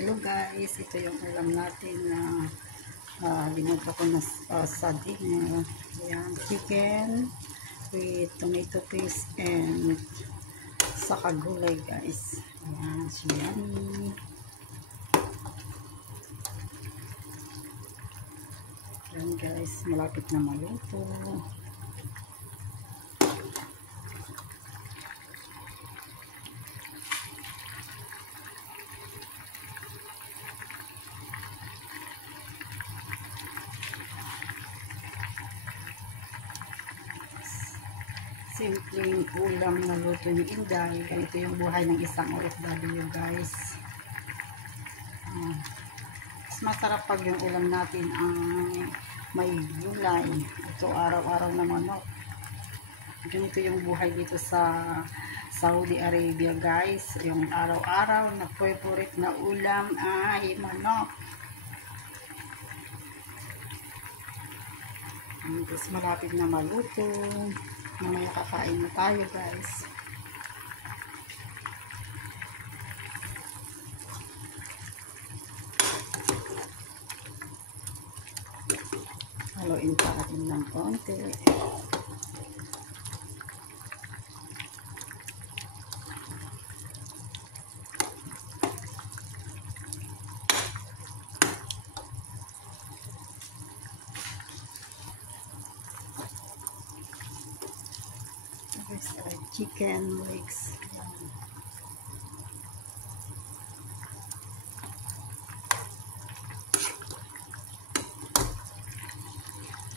Hello guys, ito yung ulam natin na linuto ko na sa dinner. Ayan, chicken with tomato paste and saka gulay guys. Ayan, so yummy. Ayan guys, malapit na maluto. Simpleng ulam na luto ni Inday. Ganito yung buhay ng isang OFW guys. Mas masarap pag yung ulam natin ang may gulay. Ito araw-araw na manok. Ganito yung buhay dito sa Saudi Arabia guys. Yung araw-araw na favorite na ulam ay manok. Tapos malapit na maluto. Mamaya kakain na tayo guys. Haluin pa natin ng konti. Chicken legs.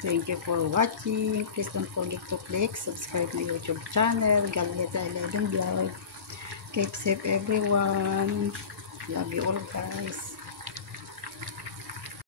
Thank you for watching. Please don't forget to click subscribe my YouTube channel, Galeta 11 Vlog. Keep safe everyone. Love you all guys.